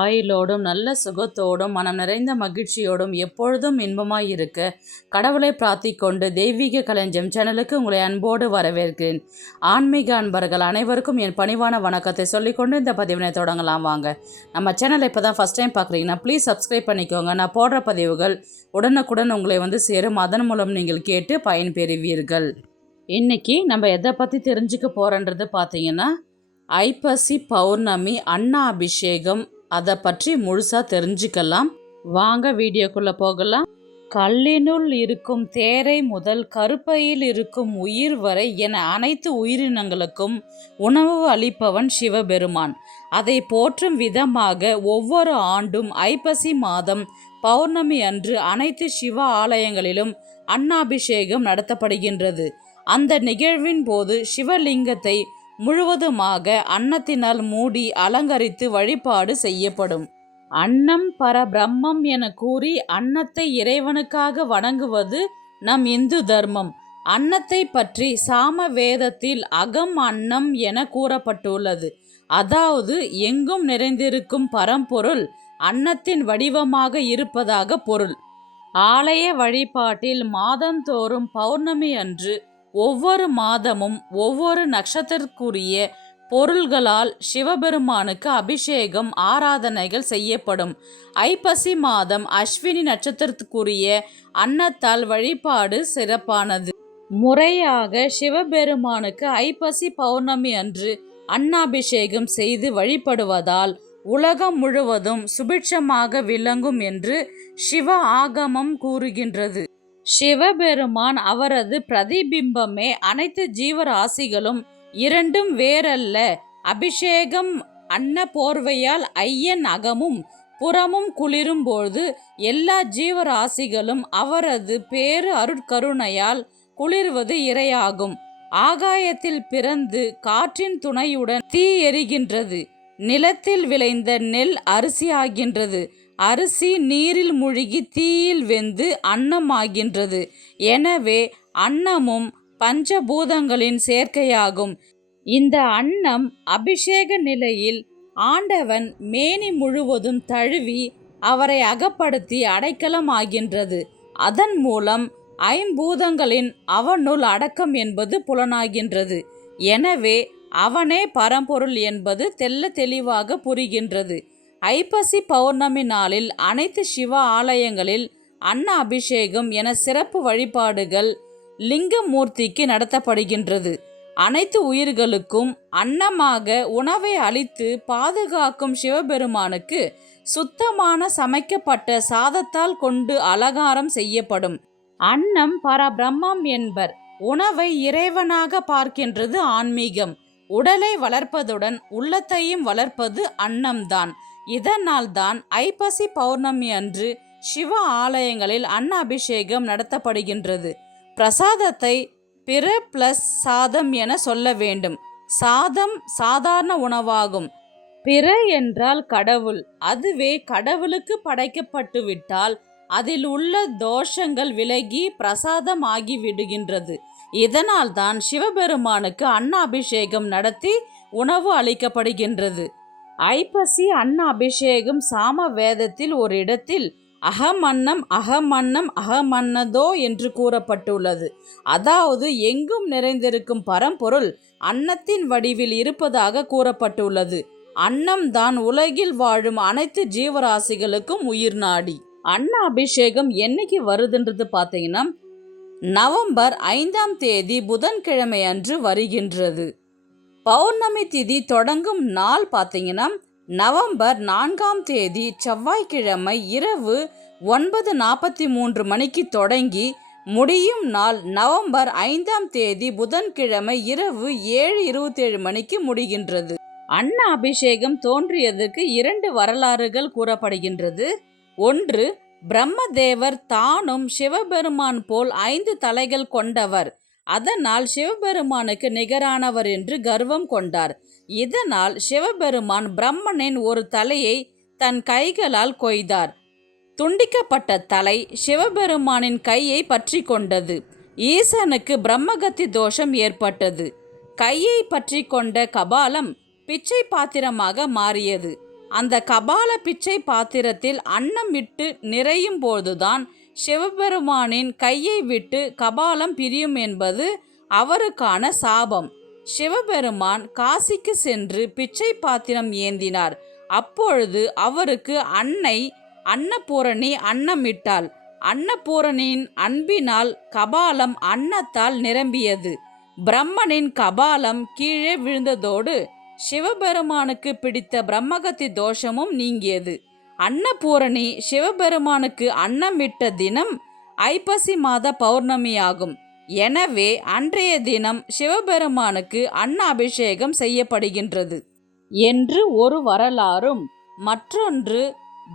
ஆயுளோடும் நல்ல சுகத்தோடும் மனம் நிறைந்த மகிழ்ச்சியோடும் எப்பொழுதும் இன்பமாய் இருக்க கடவுளை பிரார்த்திக்கொண்டு தெய்வீக களஞ்சியம் சேனலுக்கு உங்களை அன்போடு வரவேற்கிறேன். ஆன்மீக அன்பர்கள் அனைவருக்கும் என் பணிவான வணக்கத்தை சொல்லிக்கொண்டு இந்த பதிவினை தொடங்கலாம் வாங்க. நம்ம சேனலை இப்போ தான் ஃபஸ்ட் டைம் பார்க்குறீங்கன்னா ப்ளீஸ் சப்ஸ்கிரைப் பண்ணிக்கோங்க. நான் போடுற பதிவுகள் உடனுக்குடன் உங்களை வந்து சேரும். அதன் மூலம் நீங்கள் கேட்டு பயன்பெறுவீர்கள். இன்னைக்கு நம்ம எதை பற்றி தெரிஞ்சுக்க போகிறோன்றது பார்த்தீங்கன்னா ஐப்பசி பௌர்ணமி அண்ணா அபிஷேகம் அதை பற்றி முழுசாக தெரிஞ்சுக்கலாம். வாங்க வீடியோக்குள்ளே போகலாம். கல்லினுள் இருக்கும் தேரை முதல் கருப்பையில் இருக்கும் உயிர் வரை என அனைத்து உயிரினங்களுக்கும் உணவு அளிப்பவன் சிவபெருமான். அதை போற்றும் விதமாக ஒவ்வொரு ஆண்டும் ஐப்பசி மாதம் பௌர்ணமி அன்று அனைத்து சிவ ஆலயங்களிலும் அன்னாபிஷேகம் நடத்தப்படுகின்றது. அந்த நிகழ்வின் போது சிவலிங்கத்தை முழுவதுமாக அன்னத்தினால் மூடி அலங்கரித்து வழிபாடு செய்யப்படும். அன்னம் பரபிரம்மம் என கூறி அன்னத்தை இறைவனுக்காக வணங்குவது நம் இந்து தர்மம். அன்னத்தை பற்றி சாம வேதத்தில் அகம் அன்னம் என கூறப்பட்டுள்ளது. அதாவது எங்கும் நிறைந்திருக்கும் பரம்பொருள் அன்னத்தின் வடிவமாக இருப்பதாக பொருள். ஆலய வழிபாட்டில் மாதந்தோறும் பௌர்ணமி அன்று ஒவ்வொரு மாதமும் ஒவ்வொரு நட்சத்திரக்குரிய பொருள்களால் சிவபெருமானுக்கு அபிஷேகம் ஆராதனைகள் செய்யப்படும். ஐப்பசி மாதம் அஸ்வினி நட்சத்திரத்துக்குரிய அன்னத்தால் வழிபாடு சிறப்பானது. முறையாக சிவபெருமானுக்கு ஐப்பசி பௌர்ணமி அன்று அன்னாபிஷேகம் செய்து வழிபடுவதால் உலகம் முழுவதும் சுபிட்சமாக விளங்கும் என்று சிவ ஆகமம் கூறுகின்றது. சிவபெருமான் அவரது பிரதிபிம்பமே அனைத்து ஜீவராசிகளும் இரண்டும் வேறல்ல. அபிஷேகம் அன்ன போர்வையால் ஐயன் அகமும் புறமும் குளிரும்போது எல்லா ஜீவராசிகளும் அவரது பேரு அருட்கருணையால் குளிர்வது இரையாகும். ஆகாயத்தில் பிறந்து காற்றின் துணையுடன் தீ எரிகின்றது. நிலத்தில் விளைந்த நெல் அரிசியாகின்றது. அரிசி நீரில் முழுகி தீயில் வெந்து அன்னமாகின்றது. எனவே அன்னமும் பஞ்சபூதங்களின் சேர்க்கையாகும். இந்த அன்னம் அபிஷேக நிலையில் ஆண்டவன் மேனி முழுவதும் தழுவி அவரை அகப்படுத்தி அடைக்கலம் ஆகின்றது அதன் மூலம் ஐம்பூதங்களின் அவனுள் அடக்கம் என்பது புலனாகின்றது. எனவே அவனே பரம்பொருள் என்பது தெல்ல தெளிவாக புரிகின்றது. ஐப்பசி பௌர்ணமி நாளில் அனைத்து சிவ ஆலயங்களில் அன்ன அபிஷேகம் என சிறப்பு வழிபாடுகள் லிங்கமூர்த்திக்கு நடத்தப்படுகின்றது. அனைத்து உயிர்களுக்கும் அன்னமாக உணவை அளித்து பாதுகாக்கும் சிவபெருமானுக்கு சுத்தமான சமைக்கப்பட்ட சாதத்தால் கொண்டு அலங்காரம் செய்யப்படும். அன்னம் பரபிரம்மம் என்பர். உணவை இறைவனாக பார்க்கின்றது ஆன்மீகம். உடலை வளர்ப்பதுடன் உள்ளத்தையும் வளர்ப்பது அன்னம்தான். இதனால் தான் ஐப்பசி பௌர்ணமி அன்று சிவ ஆலயங்களில் அன்ன அபிஷேகம் நடத்தப்படுகின்றது. பிரசாதத்தை பிற பிளஸ் சாதம் என சொல்ல வேண்டும். சாதம் சாதாரண உணவாகும். பிற என்றால் கடவுள். அதுவே கடவுளுக்கு படைக்கப்பட்டு விட்டால் அதில் உள்ள தோஷங்கள் விலகி பிரசாதம் ஆகி விடுகின்றது. இதனால் தான் சிவபெருமானுக்கு அன்னாபிஷேகம் நடத்தி உணவு அளிக்கப்படுகின்றது. ஐப்பசி அன்ன அபிஷேகம் சாம வேதத்தில் ஒரு இடத்தில் அகமன்னம் அகமன்னம் அகமன்னதோ என்று கூறப்பட்டுள்ளது. அதாவது எங்கும் நிறைந்திருக்கும் பரம்பொருள் அன்னத்தின் வடிவில் இருப்பதாக கூறப்பட்டுள்ளது. அன்னம் தான் உலகில் வாழும் அனைத்து ஜீவராசிகளுக்கும் உயிர் நாடி. அன்ன அபிஷேகம் என்னைக்கு வருதுன்றது பார்த்தீங்கன்னா நவம்பர் ஐந்தாம் தேதி புதன்கிழமை அன்று வருகின்றது. பௌர்ணமி திதி தொடங்கும் நாள் பார்த்தீங்கன்னா நவம்பர் நான்காம் தேதி செவ்வாய்க்கிழமை இரவு ஒன்பது நாற்பத்தி மூன்று மணிக்கு தொடங்கி முடியும் நாள் நவம்பர் ஐந்தாம் தேதி புதன்கிழமை இரவு ஏழு இருபத்தேழு மணிக்கு முடிகின்றது. அன்ன அபிஷேகம் தோன்றியதற்கு இரண்டு வரலாறுகள் கூறப்படுகின்றது. ஒன்று பிரம்மதேவர் தானும் சிவபெருமான் போல் ஐந்து தலைகள் கொண்டவர். அதனால் சிவபெருமானுக்கு நிகரானவர் என்று கர்வம் கொண்டார். இதனால் சிவபெருமான் பிரம்மனின் ஒரு தலையை தன் கைகளால் கொய்தார். துண்டிக்கப்பட்ட தலை சிவபெருமானின் கையை பற்றி கொண்டது. ஈசனுக்கு பிரம்மகத்தி தோஷம் ஏற்பட்டது. கையை பற்றி கொண்ட கபாலம் பிச்சை பாத்திரமாக மாறியது. அந்த கபால பிச்சை பாத்திரத்தில் அன்னம் இட்டு நிறையும் போதுதான் சிவபெருமானின் கையை விட்டு கபாலம் பிரியும் என்பது அவருக்கான சாபம். சிவபெருமான் காசிக்கு சென்று பிச்சை பாத்திரம் ஏந்தினார். அப்பொழுது அவருக்கு அன்னை அன்னபூரணி அன்னமிட்டாள். அன்னபூரணியின் அன்பினால் கபாலம் அன்னத்தால் நிரம்பியது. பிரம்மனின் கபாலம் கீழே விழுந்ததோடு சிவபெருமானுக்கு பிடித்த பிரம்மகத்தி தோஷமும் நீங்கியது. அன்னபூரணி சிவபெருமானுக்கு அன்னமிட்ட தினம் ஐப்பசி மாத பௌர்ணமியாகும். எனவே அன்றைய தினம் சிவபெருமானுக்கு அன்ன அபிஷேகம் செய்யப்படுகின்றது. என்று ஒரு வரலாறும் மற்றொன்று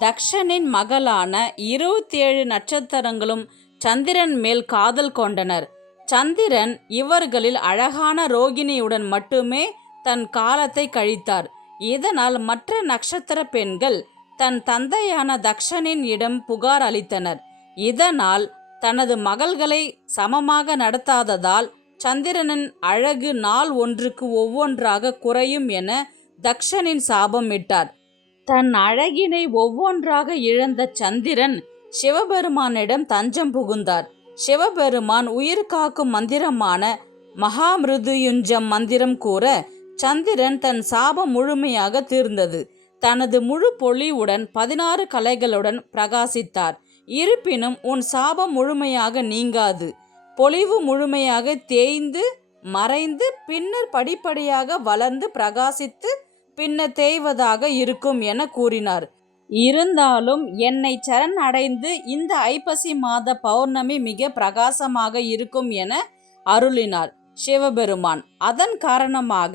தக்ஷனின் மகளான இருபத்தேழு நட்சத்திரங்களும் சந்திரன் மேல் காதல் கொண்டனர். சந்திரன் இவர்களில் அழகான ரோகிணியுடன் மட்டுமே தன் காலத்தை கழித்தார். இதனால் மற்ற நட்சத்திர பெண்கள் தன் தந்தையான தக்ஷனின் இடம் புகார் அளித்தனர். இதனால் தனது மகள்களை சமமாக நடத்தாததால் சந்திரனின் அழகு நாள் ஒன்றுக்கு ஒவ்வொன்றாக குறையும் என தக்ஷனின் சாபமிட்டார் தன் அழகினை ஒவ்வொன்றாக இழந்த சந்திரன் சிவபெருமானிடம் தஞ்சம் புகுந்தார். சிவபெருமான் உயிர் காக்கும் மந்திரமான மகாமிருதுயுஞ்சம் மந்திரம் கூற சந்திரன் தன் சாபம் முழுமையாக தீர்ந்தது. தனது முழு பொலிவுடன் பதினாறு கலைகளுடன் பிரகாசித்தார். இருப்பினும் உன் சாபம் முழுமையாக நீங்காது. பொலிவு முழுமையாக தேய்ந்து மறைந்து பின்னர் படிப்படியாக வளர்ந்து பிரகாசித்து பின்னர் தேய்வதாக இருக்கும் என கூறினார். இருந்தாலும் என்னை சரண் அடைந்து இந்த ஐப்பசி மாத பௌர்ணமி மிக பிரகாசமாக இருக்கும் என அருளினார் சிவபெருமான். அதன் காரணமாக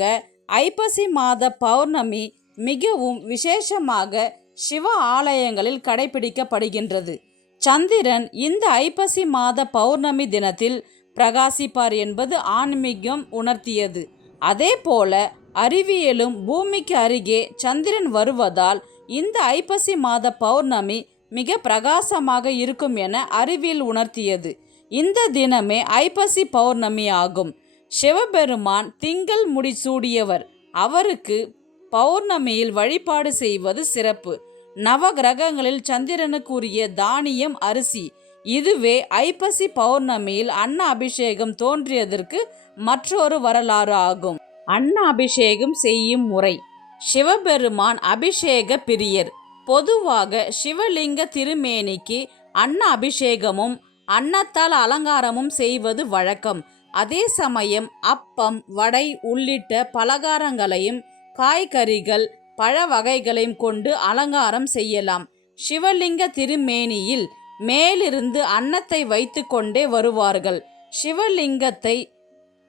ஐப்பசி மாத பௌர்ணமி மிகவும் விசேஷமாக சிவ ஆலயங்களில் கடைபிடிக்கப்படுகின்றது. சந்திரன் இந்த ஐப்பசி மாத பௌர்ணமி தினத்தில் பிரகாசிப்பார் என்பது ஆன்மீகம் உணர்த்தியது. அதே போல அறிவியலும் பூமிக்கு அருகே சந்திரன் வருவதால் இந்த ஐப்பசி மாத பௌர்ணமி மிக பிரகாசமாக இருக்கும் என அறிவியல் உணர்த்தியது. இந்த தினமே ஐப்பசி பௌர்ணமி ஆகும். சிவபெருமான் திங்கள் முடிசூடியவர். அவருக்கு பௌர்ணமியில் வழிபாடு செய்வது சிறப்பு. நவ கிரகங்களில் சந்திரனுக்குரிய தானியம் அரிசி. இதுவே ஐப்பசி பௌர்ணமியில் அன்ன அபிஷேகம் தோன்றியதற்கு மற்றொரு வரலாறு ஆகும். அன்ன அபிஷேகம் செய்யும் முறை. சிவபெருமான் அபிஷேக பிரியர். பொதுவாக சிவலிங்க திருமேனிக்கு அன்ன அபிஷேகமும் அன்னத்தால் அலங்காரமும் செய்வது வழக்கம். அதே சமயம் அப்பம் வடை உள்ளிட்ட பலகாரங்களையும் காய்கறிகள் பழ வகைகளையும் கொண்டு அலங்காரம் செய்யலாம். சிவலிங்க திருமேனியில் மேலிருந்து அன்னத்தை வைத்து கொண்டே வருவார்கள். சிவலிங்கத்தை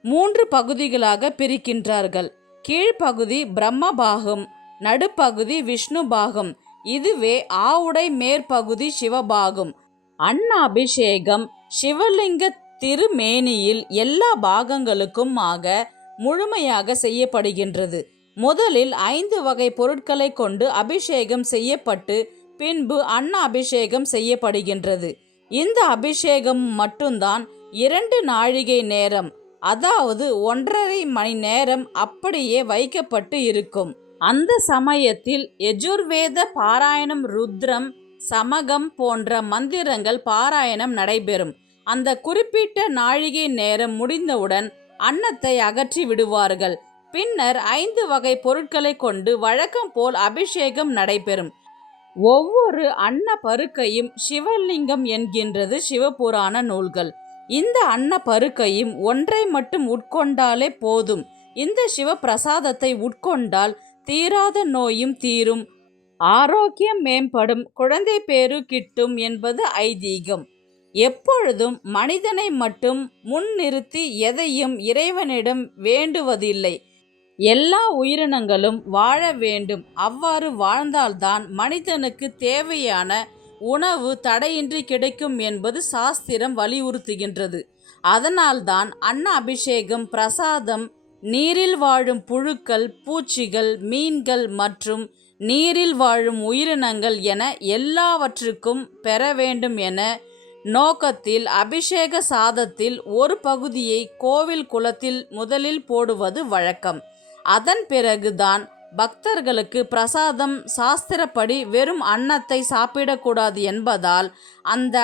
மூன்று பகுதிகளாக பிரிக்கின்றார்கள். கீழ்ப்பகுதி பிரம்ம பாகம் நடுப்பகுதி விஷ்ணு பாகம் இதுவே ஆவுடை மேற்பகுதி சிவபாகம். அன்னாபிஷேகம் சிவலிங்க திருமேனியில் எல்லா பாகங்களுக்கும் ஆக முழுமையாக செய்யப்படுகின்றது. முதலில் ஐந்து வகை பொருட்களை கொண்டு அபிஷேகம் செய்யப்பட்டு பின்பு அன்ன அபிஷேகம் செய்யப்படுகின்றது. இந்த அபிஷேகம் மட்டும்தான் இரண்டு நாழிகை நேரம் அதாவது ஒன்றரை மணி நேரம் அப்படியே வைக்கப்பட்டு இருக்கும். அந்த சமயத்தில் யஜுர்வேத பாராயணம் ருத்ரம் சமகம் போன்ற மந்திரங்கள் பாராயணம் நடைபெறும். அந்த குறிப்பிட்ட நாழிகை நேரம் முடிந்தவுடன் அன்னத்தை அகற்றி விடுவார்கள் பின்னர் ஐந்து வகை பொருட்களை கொண்டு வழக்கம் போல் அபிஷேகம் நடைபெறும். ஒவ்வொரு அன்ன பருக்கையும் சிவலிங்கம் என்கின்றது சிவபுராண நூல்கள். இந்த அன்ன பருக்கையும் ஒன்றை மட்டும் உட்கொண்டாலே போதும். இந்த சிவ பிரசாதத்தை உட்கொண்டால் தீராத நோயும் தீரும். ஆரோக்கியம் மேம்படும் குழந்தை பேரு கிட்டும் என்பது ஐதீகம். எப்பொழுதும் மனிதனை மட்டும் முன்னிறுத்தி எதையும் இறைவனிடம் வேண்டுவதில்லை. எல்லா உயிரினங்களும் வாழ வேண்டும். அவ்வாறு வாழ்ந்தால்தான் மனிதனுக்கு தேவையான உணவு தடையின்றி கிடைக்கும் என்பது சாஸ்திரம் வலியுறுத்துகின்றது. அதனால்தான் அன்ன அபிஷேகம் பிரசாதம் நீரில் வாழும் புழுக்கள் பூச்சிகள் மீன்கள் மற்றும் நீரில் வாழும் உயிரினங்கள் என எல்லாவற்றுக்கும் பெற வேண்டும் என நோக்கத்தில் அபிஷேக சாதத்தில் ஒரு பகுதியை கோவில் குளத்தில் முதலில் போடுவது வழக்கம். அதன் பிறகுதான் பக்தர்களுக்கு பிரசாதம் சாஸ்திரப்படி வெறும் அன்னத்தை சாப்பிடக்கூடாது என்பதால் அந்த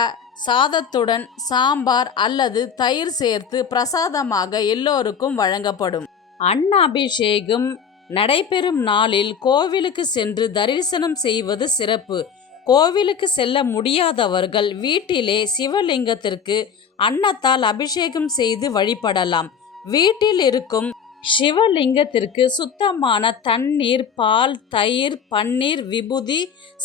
சாதத்துடன் சாம்பார் அல்லது தயிர் சேர்த்து பிரசாதமாக எல்லோருக்கும் வழங்கப்படும். அன்னாபிஷேகம் நடைபெறும் நாளில் கோவிலுக்கு சென்று தரிசனம் செய்வது சிறப்பு. கோவிலுக்கு செல்ல முடியாதவர்கள் வீட்டிலே சிவலிங்கத்திற்கு அன்னத்தால் அபிஷேகம் செய்து வழிபடலாம். வீட்டில் இருக்கும் சிவலிங்கத்திற்கு சுத்தமான தண்ணீர் பால் தயிர் பன்னீர் விபூதி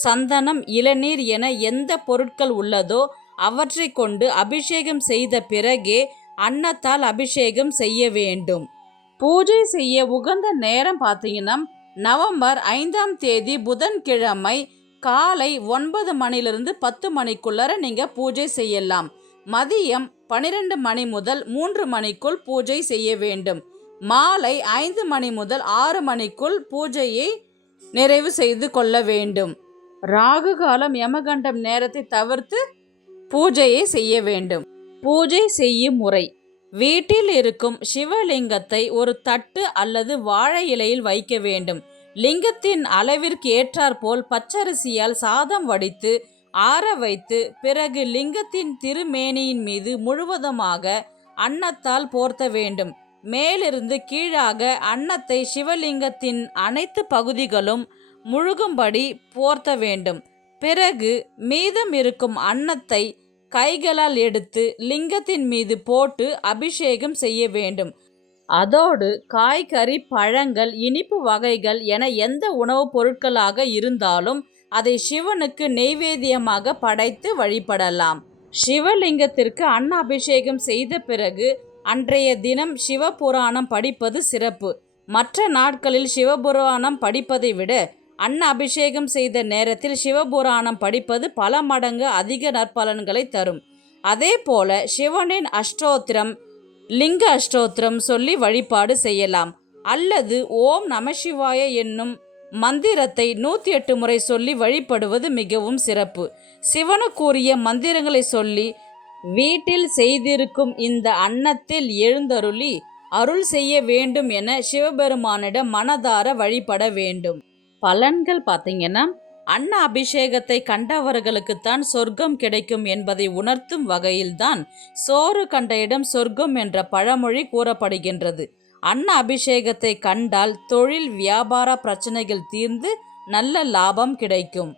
சந்தனம் இளநீர் என எந்த பொருட்கள் உள்ளதோ அவற்றை கொண்டு அபிஷேகம் செய்த பிறகே அன்னத்தால் அபிஷேகம் செய்ய வேண்டும். பூஜை செய்ய உகந்த நேரம் பார்த்தீங்கன்னா நவம்பர் ஐந்தாம் தேதி புதன்கிழமை காலை ஒன்பது மணிலிருந்து பத்து மணிக்குள்ளர நீங்கள் பூஜை செய்யலாம். மதியம் பன்னிரெண்டு மணி முதல் மூன்று மணிக்குள் பூஜை செய்ய வேண்டும். மாலை ஐந்து மணி முதல் ஆறு மணிக்குள் பூஜையை நிறைவு செய்து கொள்ள வேண்டும். ராகு காலம் யமகண்டம் நேரத்தை தவிர்த்து பூஜையை செய்ய வேண்டும். பூஜை செய்யும் முறை. வீட்டில் இருக்கும் சிவலிங்கத்தை ஒரு தட்டு அல்லது வாழை இலையில் வைக்க வேண்டும். லிங்கத்தின் அளவிற்கு ஏற்றாற்போல் பச்சரிசியால் சாதம் வடித்து ஆற வைத்து பிறகு லிங்கத்தின் திருமேனியின் மீது முழுவதுமாக அன்னத்தால் போர்த்த வேண்டும். மேலிருந்து கீழாக அன்னத்தை சிவலிங்கத்தின் அனைத்து பகுதிகளும் முழுகும்படி போர்த்த வேண்டும். பிறகு மீதம் இருக்கும் அன்னத்தை கைகளால் எடுத்து லிங்கத்தின் மீது போட்டு அபிஷேகம் செய்ய வேண்டும். அதோடு காய்கறி பழங்கள் இனிப்பு வகைகள் என எந்த உணவுப் பொருட்களாக இருந்தாலும் அதை சிவனுக்கு நெய்வேத்தியமாக படைத்து வழிபடலாம். சிவலிங்கத்திற்கு அன்ன அபிஷேகம் செய்த பிறகு அன்றைய தினம் சிவபுராணம் படிப்பது சிறப்பு. மற்ற நாட்களில் சிவபுராணம் படிப்பதை விட அன்ன அபிஷேகம் செய்த நேரத்தில் சிவபுராணம் படிப்பது பல மடங்கு அதிக நற்பலன்களை தரும். அதே போல சிவனின் அஷ்டோத்திரம் லிங்க அஷ்டோத்திரம் சொல்லி வழிபாடு செய்யலாம். அல்லது ஓம் நமசிவாய என்னும் மந்திரத்தை நூற்றி எட்டு முறை சொல்லி வழிபடுவது மிகவும் சிறப்பு. சிவனுக்குரிய மந்திரங்களை சொல்லி வீட்டில் செய்திருக்கும் இந்த அன்னத்தில் எழுந்தருளி அருள் செய்ய வேண்டும் என சிவபெருமானிடம் மனதார வழிபட வேண்டும். பலன்கள் பார்த்தீங்கன்னா அன்ன அபிஷேகத்தை கண்டவர்களுக்குத்தான் சொர்க்கம் கிடைக்கும் என்பதை உணர்த்தும் வகையில்தான் சோறு கண்ட இடம் சொர்க்கம் என்ற பழமொழி கூறப்படுகின்றது. அன்ன அபிஷேகத்தை கண்டால் தொழில் வியாபார பிரச்சனைகள் தீர்ந்து நல்ல லாபம் கிடைக்கும்.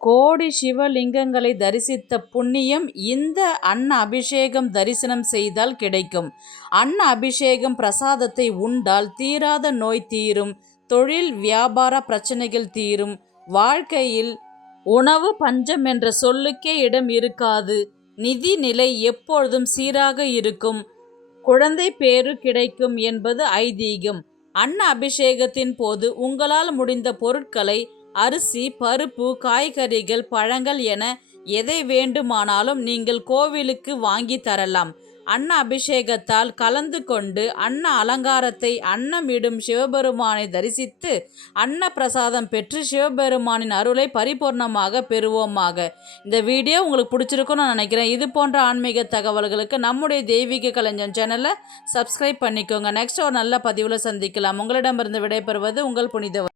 கோடி சிவலிங்கங்களை தரிசித்த புண்ணியம் இந்த அன்ன அபிஷேகம் தரிசனம் செய்தால் கிடைக்கும். அன்ன அபிஷேகம் பிரசாதத்தை உண்டால் தீராத நோய் தீரும். தொழில் வியாபார பிரச்சனைகள் தீரும். வாழ்க்கையில் உணவு பஞ்சம் என்ற சொல்லுக்கே இடம் இருக்காது. நிதி நிலை எப்பொழுதும் சீராக இருக்கும். குழந்தை பேரு கிடைக்கும் என்பது ஐதீகம். அன்ன அபிஷேகத்தின் போது உங்களால் முடிந்த பொருட்களை அரிசி பருப்பு காய்கறிகள் பழங்கள் என எதை வேண்டுமானாலும் நீங்கள் கோவிலுக்கு வாங்கி தரலாம். அன்ன அபிஷேகத்தால் கலந்து கொண்டு அன்ன அலங்காரத்தை அன்னமிடும் சிவபெருமானை தரிசித்து அன்ன பிரசாதம் பெற்று சிவபெருமானின் அருளை பரிபூர்ணமாக பெறுவோமாக. இந்த வீடியோ உங்களுக்கு பிடிச்சிருக்குன்னு நான் நினைக்கிறேன். இது போன்ற ஆன்மீக தகவல்களுக்கு நம்முடைய தெய்வீக கலைஞன் சேனலை சப்ஸ்கிரைப் பண்ணிக்கோங்க. நெக்ஸ்ட் ஒரு நல்ல பதிவில் சந்திக்கலாம். உங்களிடமிருந்து விடைபெறுவது உங்கள் புனிதவர்